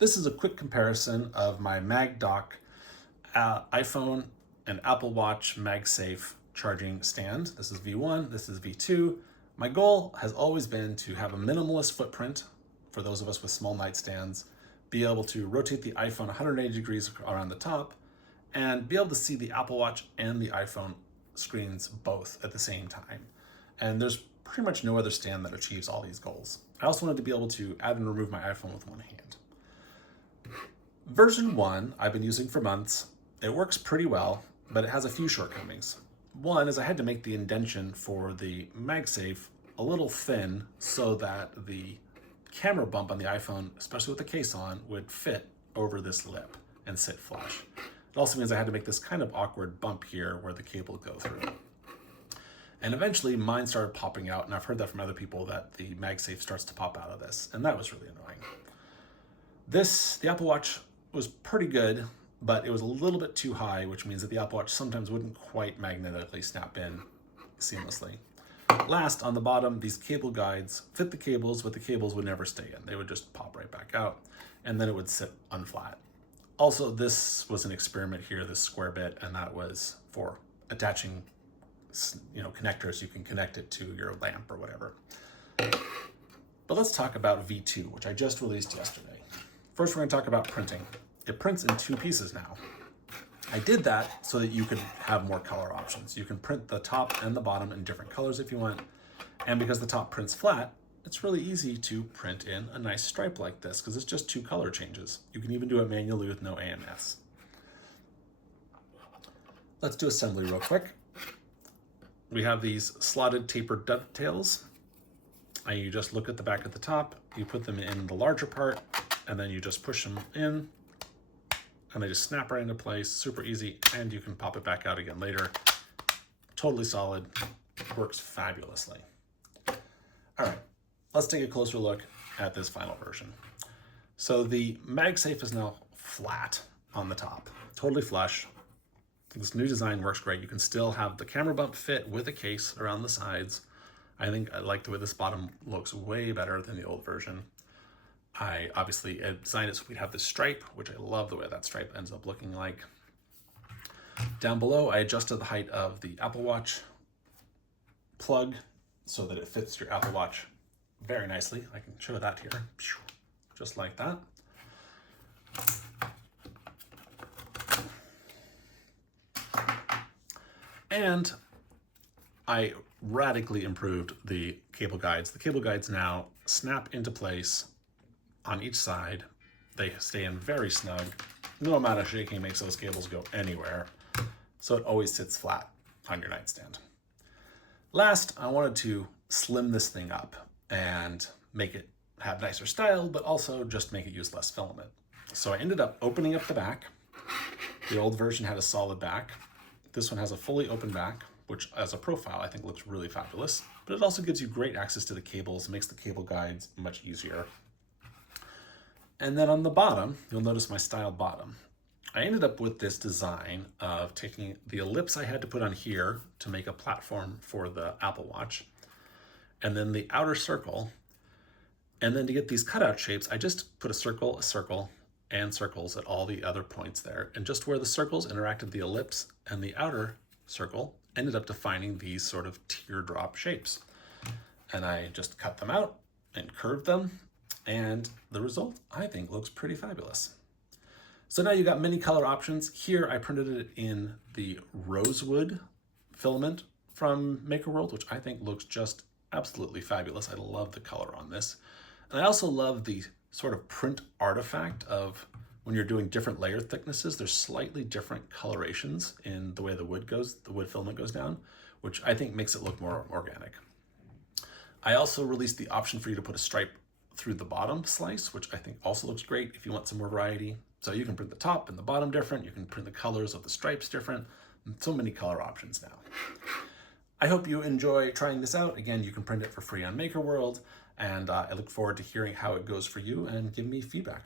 This is a quick comparison of my MagDock iPhone and AppleWatch MagSafe charging stand. This is V1, this is V2. My goal has always been to have a minimalist footprint for those of us with small nightstands, be able to rotate the iPhone 180 degrees around the top, and be able to see the Apple Watch and the iPhone screens both at the same time. And there's pretty much no other stand that achieves all these goals. I also wanted to be able to add and remove my iPhone with one hand. Version 1 I've been using for months. It works pretty well, but it has a few shortcomings. One is I had to make the indentation for the MagSafe a little thin so that the camera bump on the iPhone, especially with the case on, would fit over this lip and sit flush. It also means I had to make this kind of awkward bump here where the cable would go through. And eventually mine started popping out, and I've heard that from other people that the MagSafe starts to pop out of this, and that was really annoying. The Apple Watch was pretty good, but it was a little bit too high, which means that the Apple Watch sometimes wouldn't quite magnetically snap in seamlessly. Last, on the bottom, these cable guides fit the cables, but the cables would never stay in. They would just pop right back out, and then it would sit unflat. Also, this was an experiment here, this square bit, and that was for attaching, connectors. You can connect it to your lamp or whatever. But let's talk about V2, which I just released yesterday. First, we're going to talk about printing. It prints in two pieces now. I did that so that you could have more color options. You can print the top and the bottom in different colors if you want. And because the top prints flat, it's really easy to print in a nice stripe like this because it's just two color changes. You can even do it manually with no AMS. Let's do assembly real quick. We have these slotted tapered dovetails. You just look at the back at the top, you put them in the larger part, and then you just push them in, and they just snap right into place, super easy, and you can pop it back out again later. Totally solid, works fabulously. All right, let's take a closer look at this final version. So the MagSafe is now flat on the top, totally flush. This new design works great. You can still have the camera bump fit with a case around the sides. I think I like the way this bottom looks way better than the old version. I obviously designed it so we'd have this stripe, which I love the way that stripe ends up looking like. Down below, I adjusted the height of the Apple Watch plug so that it fits your Apple Watch very nicely. I can show that here, just like that. And I radically improved the cable guides. The cable guides now snap into place on each side. They stay in very snug. No amount of shaking makes those cables go anywhere. So it always sits flat on your nightstand. Last, I wanted to slim this thing up and make it have nicer style, but also just make it use less filament. So I ended up opening up the back. The old version had a solid back. This one has a fully open back, which as a profile, I think looks really fabulous, but it also gives you great access to the cables, makes the cable guides much easier. And then on the bottom, you'll notice my styled bottom. I ended up with this design of taking the ellipse I had to put on here to make a platform for the Apple Watch, and then the outer circle. And then to get these cutout shapes, I just put a circle, and circles at all the other points there. And just where the circles interacted the ellipse and the outer circle ended up defining these sort of teardrop shapes. And I just cut them out and curved them. And the result, I think, looks pretty fabulous. So now you got many color options. Here I printed it in the rosewood filament from Makerworld, which I think looks just absolutely fabulous. I love the color on this. And I also love the sort of print artifact of when you're doing different layer thicknesses, there's slightly different colorations in the way the wood filament goes down, which I think makes it look more organic. I also released the option for you to put a stripe through the bottom slice, which I think also looks great if you want some more variety. So you can print the top and the bottom different. You can print the colors of the stripes different. So many color options now. I hope you enjoy trying this out. Again, you can print it for free on Makerworld, and I look forward to hearing how it goes for you and give me feedback.